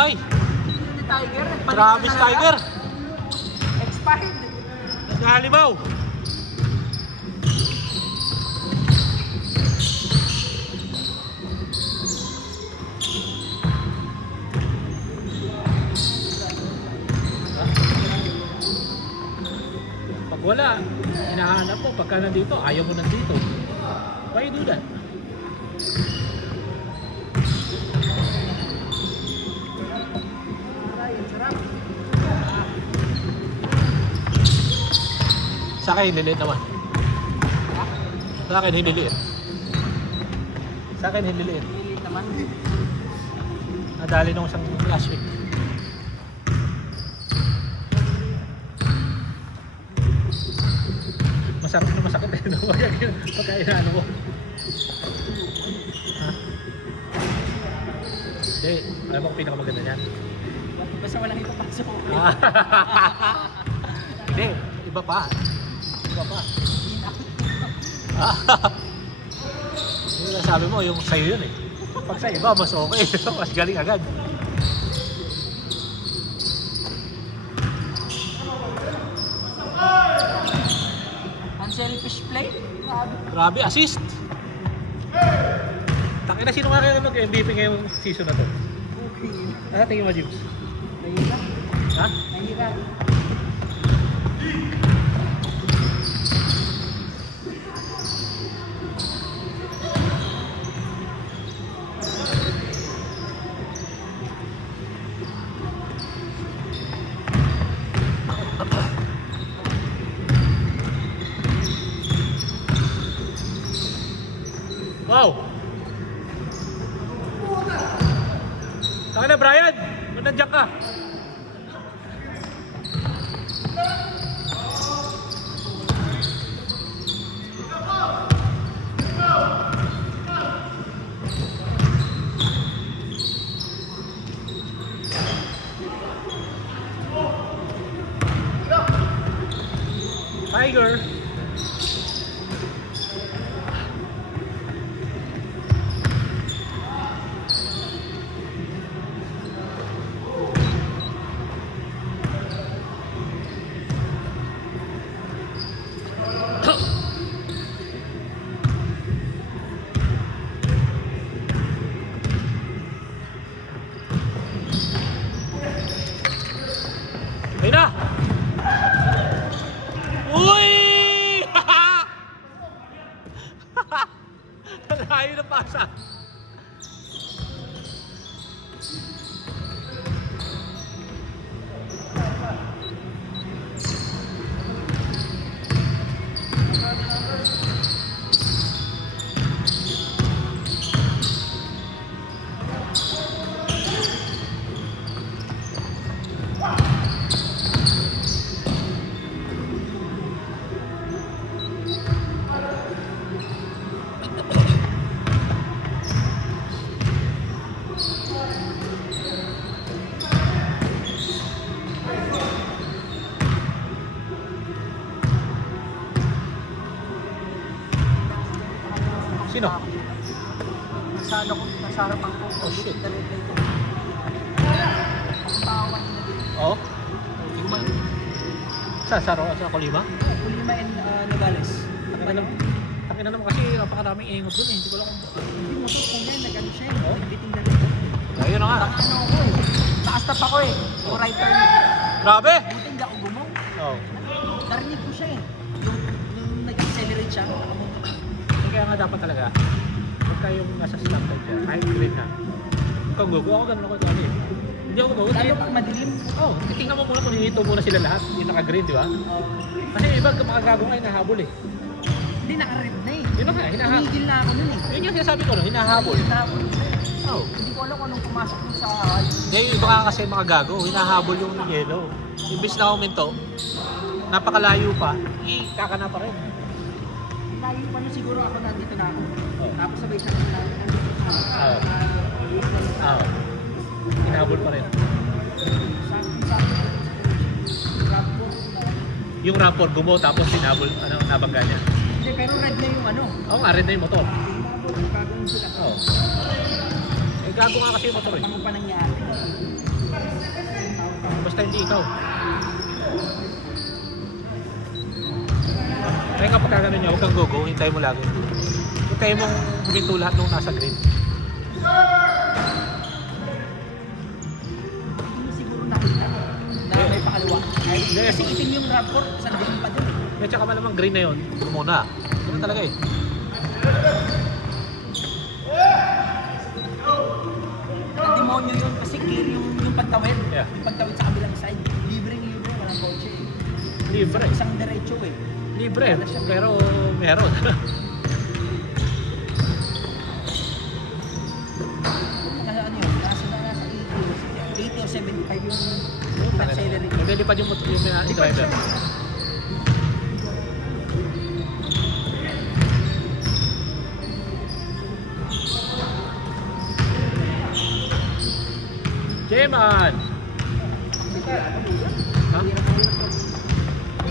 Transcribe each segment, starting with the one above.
Patay. Ni Tiger. Travis Tiger. Expired. Halimaw. Pag wala, hinahanap mo. Pagka nandito, ayaw mo nandito. Why you do that? Sa akin, hindi naman. Sa akin, hindi liit. Sa akin, hindi liit. Lilit naman. Nadali nung isang last week. Masakit eh. Pagka inaano mo. Ha? Hindi. Alam mo kung pinakamaganda niyan? Basta walang ipapasok. Hindi. Iba pa. Iba pa. Yung sabi mo, yung sa'yo yun eh. Pag sa iba, mas okay. Mas galing agad. Unselfish play? Grabe, assist. Takin na, sino nga kaya mag-MVP ngayong season na to? Okay. Ano tingin mo, Jibs? Nahirap. Ha? Nahirap. Wow! Saka na, Brian! Kung nandiyan ka! Tiger! Ayun na! Uy! Ayaw na pasa. Sino? Nasa harapan ko. Oh shit. Dali-dali ko. Ang tawan na din. Oh? Sa Colima? Colima and Nogales. Takin na naman kasi napakaraming ingot dun eh. Hindi ko lang kung... Hindi mo ito kung yan, nag-ano siya Oh? nagbiting na dito. Ayun na nga. Ano ako eh. Taas tap ako eh. Yung right turn. Grabe! Buti hindi ako gumaw. Oh. Narinig ko siya eh. Yung nag-accelerate siya. Kaya nga dapat talaga. Huwag kayong nasa stop type siya. Kahit green na. Huwag kang gugo. Ako ganun ako ito. Ano eh. Hindi ako gugo. Lalo pag madilim. Oo. Tingnan mo muna kung hinihito muna sila lahat. Yung naka-green, di ba? Kasi iba mga gago nga hinahabol eh. Hindi, naka-red na eh. Yun na nga, hinahabol. Hinigil na ako nun eh. Yun yung sinasabi ko, no? Hinahabol. Hinahabol. Oo. Hindi ko alam kung anong pumasok dun sa... Hindi, yung iba nga kasi mga gago. Hinahabol yung yellow. Imbis na uminto, napakalayo pa, kakana pa rin. Layo pa nun siguro ako nandito na ako. Oh. Tapos sabay siya nandito na ako. Oo. Hinahabol pa rin. Yung rapport gumo tapos hinabol, ano, nabangga niya. Hindi, pero red na yung ano. Oo nga, red na yung motor. Gagawin sila. Oo. Eh, gago nga kasi yung motor eh. Ano pa nangyari? basta hindi ikaw. Kaya kapag gano'n niya, huwag kang go-go, hintayin mo lagi. Hintayin mong huminto lahat nung nasa green. Hindi mo siguro nakita na may pakalawa. Kasi itim yung rapport, isang green pa din. At saka malamang green na yun, muna. Ganun talaga eh. Ang demonyo yun kasi clear yung pagtawid. Yeah. Yung pagtawid sa kabilang side. Libre, walang coach eh. Libre. Isang diretso eh. Libre, pero meron. Kasi ano yun, nasa 80 o 75 yung salary. Naglilipad yung driver. Jeman!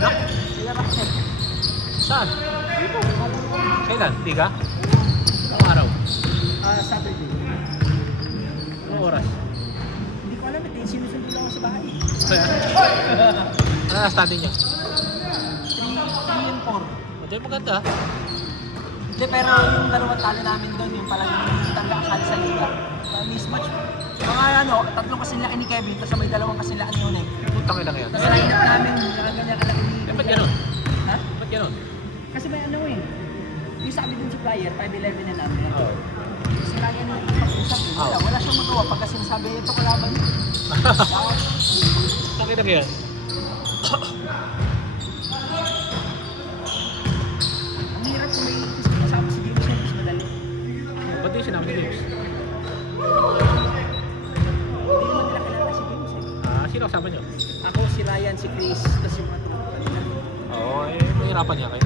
Ha? Inak? Saan? Kailan? Di ka? Anong araw? Saturday. Anong oras? Hindi ko alam, sinusundo lang ako sa bahay. Kaya? Ano na study niya? 3 and 4. Hindi, maganda. Hindi, pero yung dalawang talo namin doon, yung palang yung tangga-akal sa liga. Mismatch. Mga ano, tatlong kasinlaan ni Kevin, tapos may dalawang kasinlaan ni Onek. Putang ina ngayon. Tapos line-up namin, ganyan kalaki ni... Eh, ba't ganun? Ha? Ba't ganun? Kasi may ano eh. Yung sabi dun sa flyer, 5'11 na namin. Oo. Sila yan yung pag-usap. Wala siyang matuwa pagka sinasabi, ito kalaban niya. Putang ina ngayon. Ang hirap kung may kasama si James yan, mas madali. Ba't yung sinabi ni James? Hindi naman nila kilala si James eh. Sino kasama niyo? Ako, si Ryan, si Chris, tapos yung mga tropa nila. Oo, mahirapan niya kayo.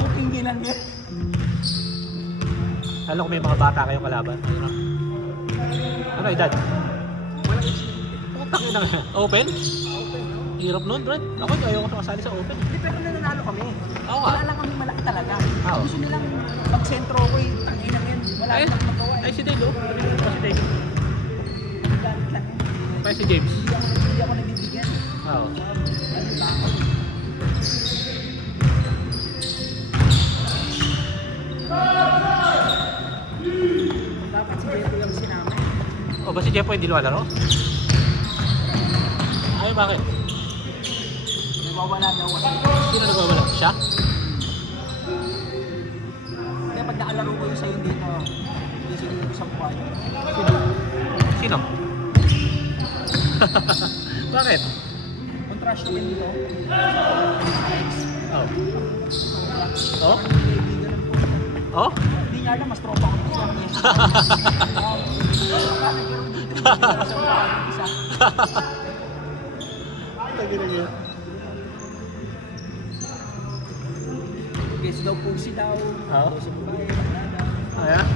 Okay, lang yan. Alam ko may mga bata kayong kalaban. Ano edad? Walang issue. Putang ina ngayon. Open? Hirap nun, Brad. Ako ayaw ko makasali sa open. Hindi, pero nananalo kami. Oo nga. Wala lang kami malaki talaga. Oo. Gusto nilang mag-sentro ko eh. Tangin lang yan. Wala Ay, lang magawa eh. ay si Dale, oh. Ano si Dale? Gamit lang. Kaya si James. Hindi ako nabibigyan. Oo. Ano ba ako? Dapat si Beto yung sinama. O ba si Jeff hindi lumalaro? Ay, bakit? Nagwawala daw ako. Sino nagwawala? Siya? Kaya pag nakalaro ko yung sa'yo dito, hindi siguro isang buwan. Sino? Bakit? Contrast ko dito. Oh. Oh? Kaibigan ng po. Oh? Hindi nga alam, mas tropa ko dito siya niya. Tagi-tagi. Guess daw pusi daw. Oo. Sa babae, nada. Ayan?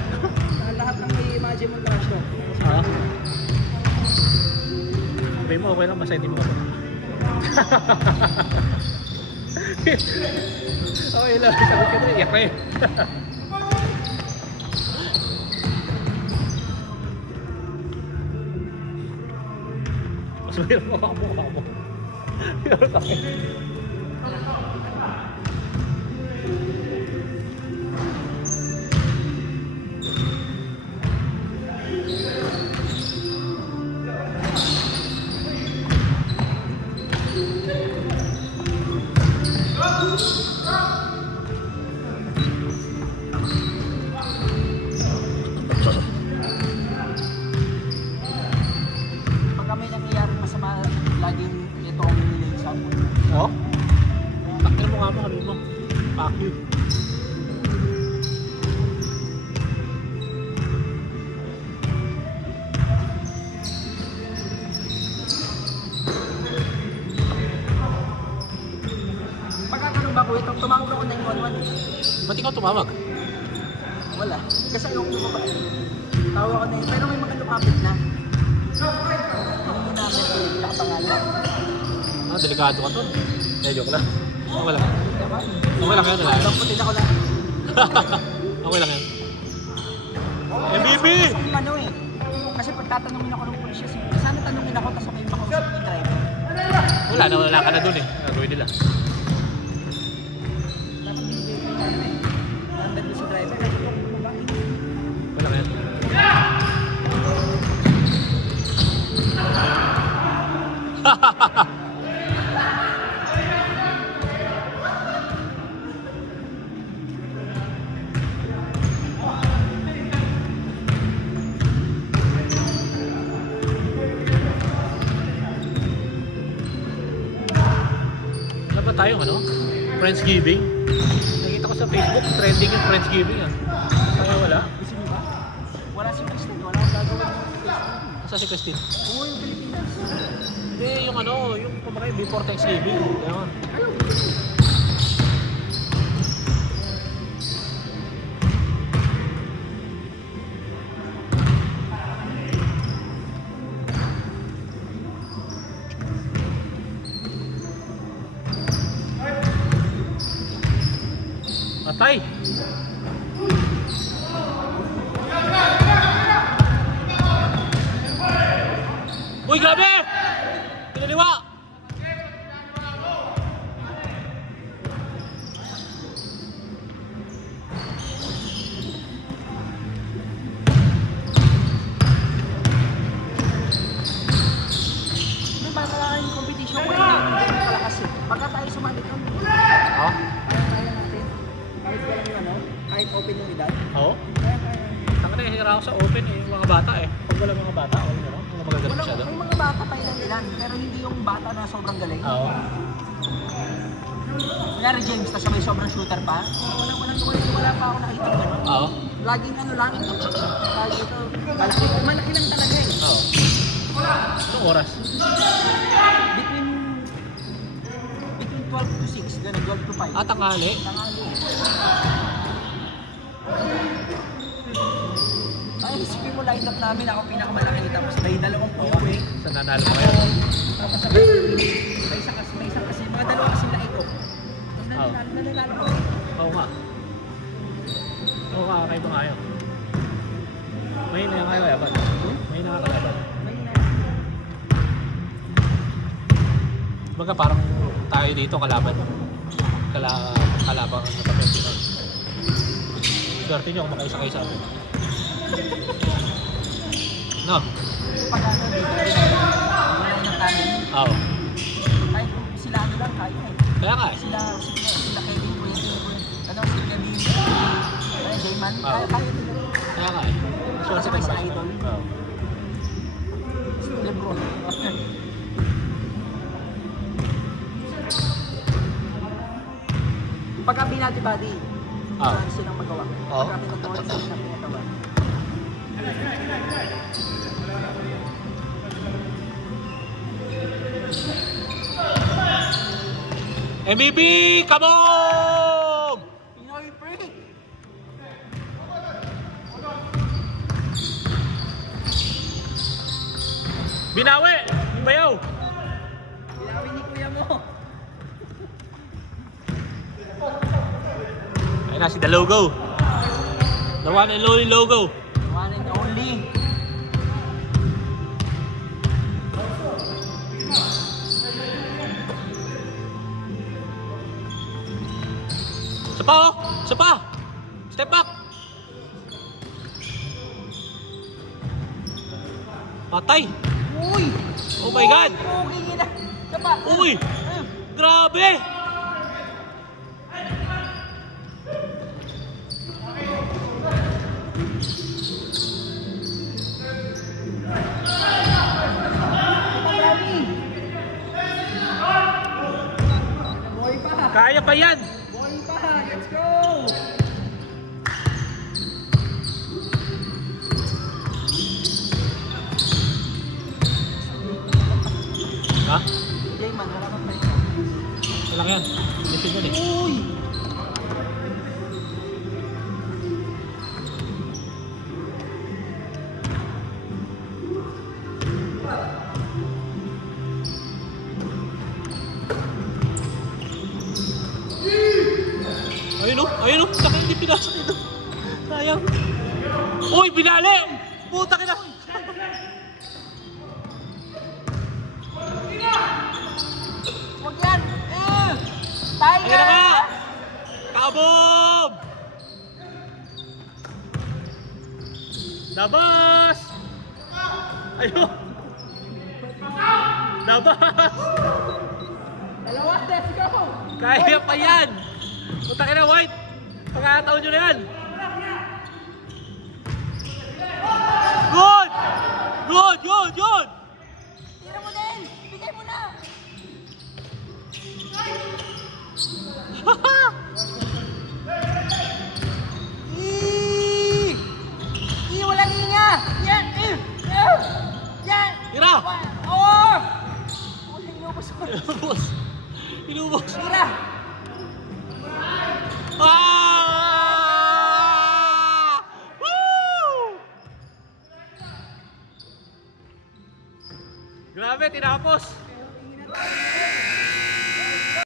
Lahat ng may imagine mo crush daw. Oo. Sabi mo, okay lang, basta hindi mo ako. Okay lang, sagot ka na, iyak na eh. Mas mahirap mo makamukha mo. Hirap kami. Pagka may nangyayari masama, laging ito ang nililay sa akin. Oo? Takil mo nga mo, sabi mo. Fuck you. Pagkakaroon ba ko ito, tumawag ako 911 eh. Ba't ikaw tumawag? Wala. Kasi ayoko bumaba. Tawag ako na yun. Pero may mga lumapit na. Hindi namin ito, nakapangalan. Delikado ka to. Joke lang. Okay lang. Okay lang yan, wala yan. Lamputin ako lang. Okay lang yan. MVP! Kasi ano eh. Kasi pag tatanungin ako ng pulisya, sana tanungin ako, tapos may yung driver. Wala ka na dun eh. Gagawin nila. Dapat binigay ko yung driver eh. Nandun mo si driver. Wala ka yan. Ano ba tayong ano? Friendsgiving? Nakita ko sa Facebook, trending yung Friendsgiving ah. Kaya wala? Gusto mo ba? Wala si Kristen. Wala akong gagawin. Asa si Christine? Oo, yung Pilipinas. Hindi, yung ano, yung kumakain before Thanksgiving. Ayun. Patay! Uy, grabe! Pinaliwa! May malaking competition ko yun. Hindi mo kalakas eh. Pagka tayo sumali kami. Oo? Kaya natin. Kahit walang yung ano, kahit open yung edad. Oo? Kaya. Saka nahihira ako sa open eh, yung mga bata eh. Pag wala mga bata, okay na, no? Mga magagaling Walang, masyado. may mga bata pa ilan, pero hindi yung bata na sobrang galing. Oo. Kunyari James, tapos may sobrang shooter pa. Wala pa ako nakita ng gano'n. Oo? Laging ano lang, lagi ito, malaki lang talaga eh. Oo. Anong oras? Between 12 to 6, gano'n, 12 to 5. Ah, tanghali? Tanghali. Ay, isipin mo line up namin, ako pinakamalaki. Tapos may dalawang puyo eh. Sa nanalo ko ngayon? Tapos sabay, may isang kasi, mga dalawa kasi laki ko. Tapos Oo. nanalo ko. Oo nga. Oo nga, kayo ba nga yun? May na yung kayo, yaban. May nakakalaban. May na. Baga parang tayo dito kalaban. Kalabang na professional. Swerte nyo kung makaisa-kaisa. No? Pag ano, dito line up namin. Oo. Kahit sila ano lang, kaya eh. Kaya nga eh. Sila Kevin Pwede, ano, si Gabin, Jayman, Oo. kaya nila. Kaya nga eh. Kasi may sa idol. Oo. Lebron. Pagka binati-body, Ah. wala silang magawa. Oo. Pagka tinutuwa sila ng pinatawa. MVP! Come on! Pinoy freak! Binawi! Bayaw! Binawi ni kuya mo. Ayun na si The Logo. The one and only Logo. One and only. Isa pa oh! Isa pa! Step up! Patay! Uy! Oh my God! Okay na. Sapa. Uy! Grabe! Boy pa. Kaya pa yan! Boy pa. Let's go. Ha? Jayman, wala kang pahinga. Wala yan. Lisin mo eh. Uy! Ayun oh! Ayun oh! Saka hindi pinasok ito. Sayang. Uy! Binali! Puta ka na! Boom! Labas! Ayun! Labas! Dalawa, let's go! Kaya pa yan! Punta ka na, White! Pagkakataon nyo na yan! Good! Good! Good! Good! Tira mo din! Bigay mo na! Walang hinga! Yan! Yan! Tira! Oo! Inubos ko. Inubos! Inubos! Tira! Ah! Woo! Grabe, tinapos!